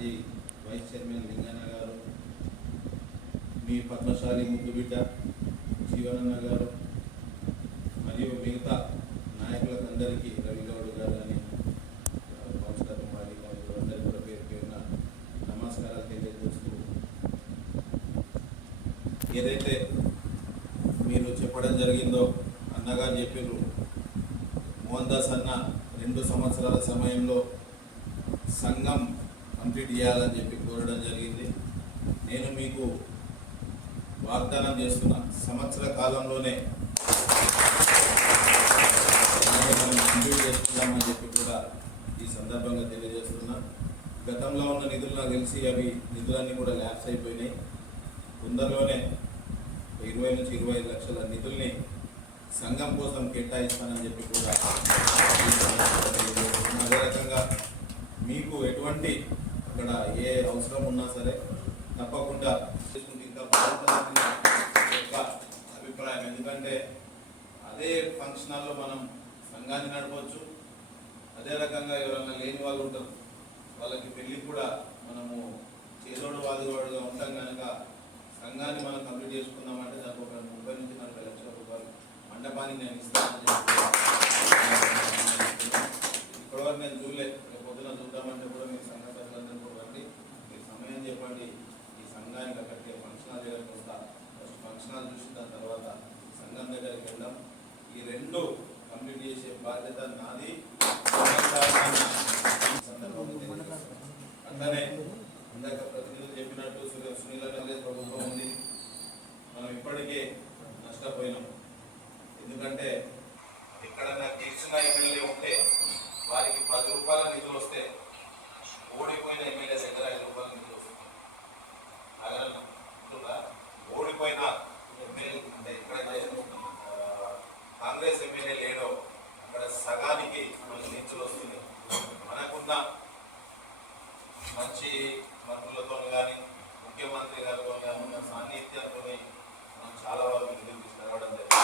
మాజీ vice chairman Linganna గారు, మీ పద్మశాలి ముద్దుబిడ్డ శివనన్న గారు మరియు మిగతా నాయకులందరికీ రవిగౌడ్ గారు అని కౌన్సిలర్ మాజీ కౌన్సిలర్ అందరికీ కూడా పేరు పేరున నమస్కారాలు తెలియజేస్తూ, ఏదైతే మీరు చెప్పడం జరిగిందో అన్నగారు చెప్పారు, మోహన్ దాస్ అన్న 2 సంవత్సరాల సమయంలో సంఘం కంప్లీట్ చేయాలని చెప్పి కోరడం జరిగింది. నేను మీకు వాగ్దానం చేస్తున్నా, సంవత్సర కాలంలోనే మనం కంప్లీట్ చేసుకుందామని చెప్పి కూడా ఈ సందర్భంగా తెలియజేస్తున్నా. గతంలో ఉన్న నిధులు నాకు తెలిసి అవి నిధులన్నీ కూడా ల్యాప్స్ అయిపోయినాయి. తొందరలోనే 20 నుంచి 25 లక్షల నిధుల్ని సంఘం కోసం కేటాయిస్తానని చెప్పి కూడా అదే రకంగా మీకు ఎటువంటి అక్కడ ఏ అవసరం ఉన్నా సరే తప్పకుండా ఇంకా బాగుంటుందని యొక్క అభిప్రాయం. ఎందుకంటే అదే ఫంక్షన్ హాల్లో మనం సంఘాన్ని నడపవచ్చు, అదే రకంగా ఎవరైనా లేని వాళ్ళు ఉంటారు, వాళ్ళకి పెళ్ళి కూడా మనము చేదోడు వాదువాడుగా ఉంటాం కనుక సంఘాన్ని మనం కంప్లీట్ చేసుకున్నామంటే దానికి ఒక 30 నుంచి 40 లక్షల రూపాయలు మండపానికి నేను ఇస్తానని చెప్పి ఇప్పటివరకు నేను చూడలేదు. పొద్దున చూద్దామంటే కూడా మీ సంఘ సభ్యులందరూ కూడా రండి, మీరు సమయం చెప్పండి, ఈ సంఘానికి అక్కడికి ఫంక్షన్ హాల్ దగ్గరికి వస్తా, ఫస్ట్ ఫంక్షన్ హాల్ చూసి దాని తర్వాత సంఘం దగ్గరికి వెళ్దాం. ఈ 2 కంప్లీట్ చేసే బాధ్యత నాది. అట్లనే ఇందాక ప్రతినిధులు చెప్పినట్టు సునీల కాంగ్రెస్ ప్రభుత్వం ఉంది, మనం ఇప్పటికే నష్టపోయినాం. ఎందుకంటే ఎక్కడన్నా గెలిచిన ఎమ్మెల్యే ఉంటే వారికి 10 రూపాయల నిధులు వస్తే ఓడిపోయిన ఎమ్మెల్యే దగ్గర 5 రూపాయల నిధులు వస్తుంది. అలా ఓడిపోయిన ఎమ్మెల్యే అంటే ఎక్కడైతే కాంగ్రెస్ ఎమ్మెల్యే లేడో అక్కడ సగానికి మనకు నిధులు వస్తుంది. మనకున్న మంచి మంత్రులతో కానీ ముఖ్యమంత్రి గారితో ఉన్న సాన్నిధ్యంతో మనం చాలా వరకు నిధులు తీసుకురావడం జరిగింది.